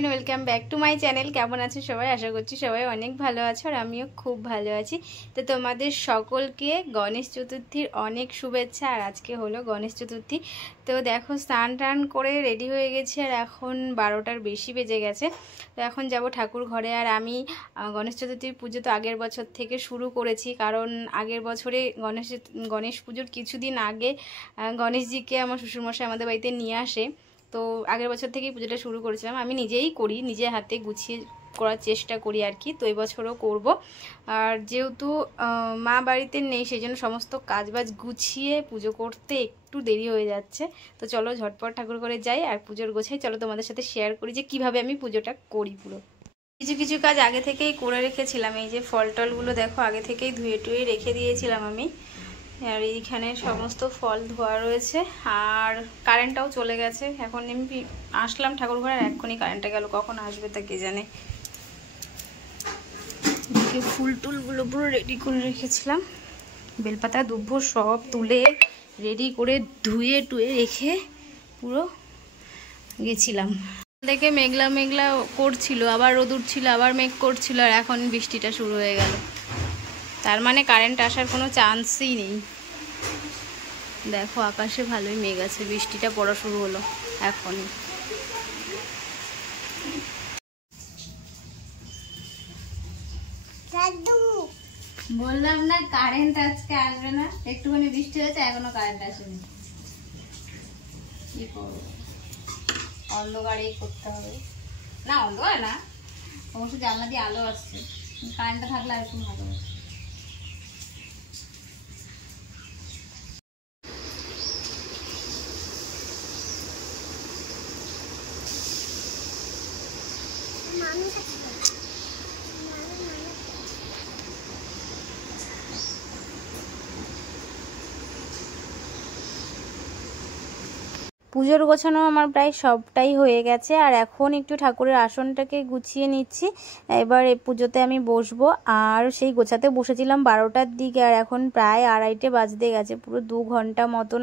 Everyone, welcome back to my channel. কেমন আছো সবাই? আশা করছি সবাই অনেক ভালো আছো আর আমিও খুব ভালো আছি। তো তোমাদের সকলকে গণেশ চতুর্থীর অনেক শুভেচ্ছা। আর আজকে হলো গণেশ চতুর্থী। তো দেখো, স্নান টান করে রেডি হয়ে গেছি আর এখন 12টার বেশি বেজে গেছে। তো এখন যাব ঠাকুর ঘরে। আর আমি গণেশ চতুর্থীর পুজো তো আগের বছর থেকে শুরু করেছি, কারণ আগের বছরে গণেশ পুজোর কিছুদিন আগে গণেশজিকে আমার শ্বশুরমশাই আমাদের বাড়িতে নিয়ে আসে। তো আগের বছর থেকেই পুজোটা শুরু করেছিলাম। আমি নিজেই করি, নিজে হাতে গুছিয়ে করার চেষ্টা করি আর কি। তো এবছরও করব। আর যেহেতু মা বাড়িতে নেই, সেই জন্য সমস্ত কাজবাজ গুছিয়ে পুজো করতে একটু দেরি হয়ে যাচ্ছে। তো চলো ঝটপট ঠাকুর ঘরে যাই আর পুজোর গোছাই। চলো তোমাদের সাথে শেয়ার করি যে কিভাবে আমি পুজোটা করি। পুরো কিছু কিছু কাজ আগে থেকেই করে রেখেছিলাম। এই যে ফল টলগুলো দেখো, আগে থেকেই ধুয়ে টুয়ে রেখে দিয়েছিলাম আমি। আর এইখানে সমস্ত ফল ধোয়া রয়েছে। আর কারেন্টটাও চলে গেছে। এখন আমি আসলাম ঠাকুর ঘরে আর এক্ষুনি কারেন্টটা গেল। কখন আসবে তা কে জানে। ফুল টুলগুলো পুরো রেডি করে রেখেছিলাম, বেলপাতা দুব্বো সব তুলে রেডি করে ধুয়ে টুয়ে রেখে পুরো গেছিলাম। দেখে মেঘলা মেঘলা করছিল, আবার রোদ উঠছিল, আবার মেঘ করছিল, আর এখন বৃষ্টিটা শুরু হয়ে গেল। তার মানে কারেন্ট আসার কোনো চান্সই নেই। দেখো আকাশে ভালোই মেঘ আছে, বৃষ্টিটা পড়া শুরু হলো এখন। বললাম না কারেন্ট আজকে আসবে না, একটুখানি বৃষ্টি হয়েছে এখনো কারেন্ট আসেনি। কি করবো, অন্ধকারেই করতে হবে। না অন্ধকার না, অবশ্য জানলা দিয়ে আলো আসছে। কারেন্টটা থাকলে আর একটু ভালো হতো। পুজোর গোছানো আমার প্রায় সবটাই হয়ে গেছে। আর এখন একটু ঠাকুরের আসনটাকে গুছিয়ে নিচ্ছি। এবার এই পুজোতে আমি বসবো। আর সেই গোছাতে বসেছিলাম 12টার দিকে, আর এখন প্রায় 2:30 বাজতে গেছে। পুরো 2 ঘন্টা মতন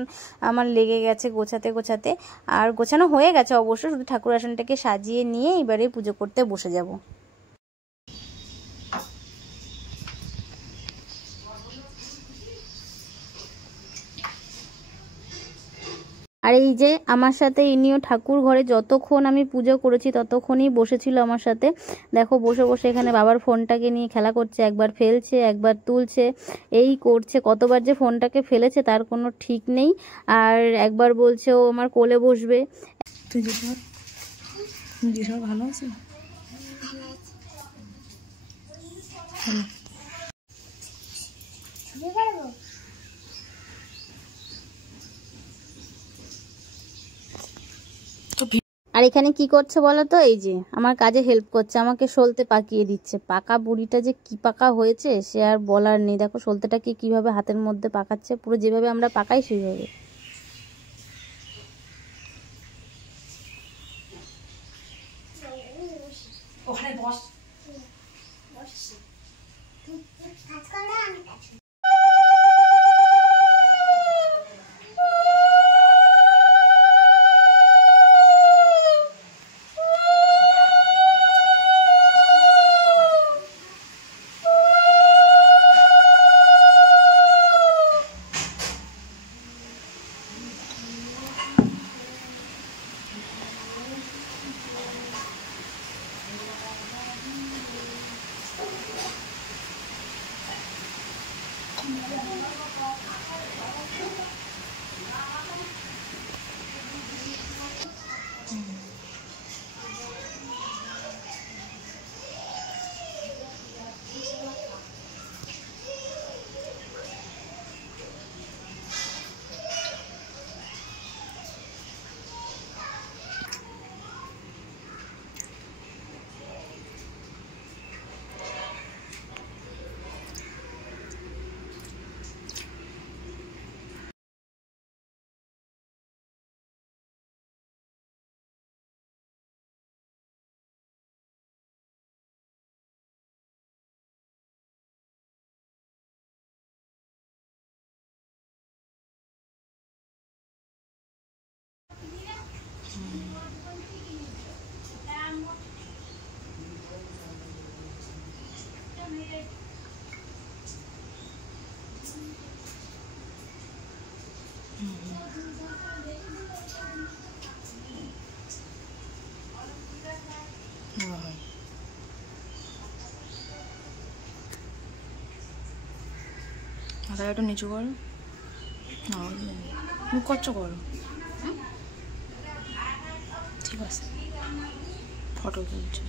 আমার লেগে গেছে গোছাতে গোছাতে। আর গোছানো হয়ে গেছে অবশ্য, শুধু ঠাকুর আসনটাকে সাজিয়ে নিয়ে এবারে পুজো করতে বসে যাব। আর এই যে আমার সাথে ইনিও ঠাকুর ঘরে যতক্ষণ আমি পুজো করেছি ততক্ষণই বসেছিল আমার সাথে। দেখো বসে বসে এখানে বাবার ফোনটাকে নিয়ে খেলা করছে, একবার ফেলছে একবার তুলছে, এই করছে। কতবার যে ফোনটাকে ফেলেছে তার কোনো ঠিক নেই। আর একবার বলছে ও আমার কোলে বসবে। ভালো আছে। আর এখানে কি করছে বলো তো? এই যে আমার কাজে হেল্প করছে, আমাকে সলতে পাকিয়ে দিচ্ছে। পাকা বুড়িটা যে কি পাকা হয়েছে সে আর বলার নেই। দেখো সলতেটাকে কিভাবে হাতের মধ্যে পাকাচ্ছে, পুরো যেভাবে আমরা পাকাই সেইভাবে। মাথা একটু নিচু করো, মুখ করছো করো, ঠিক আছে, ফটো তুলছি।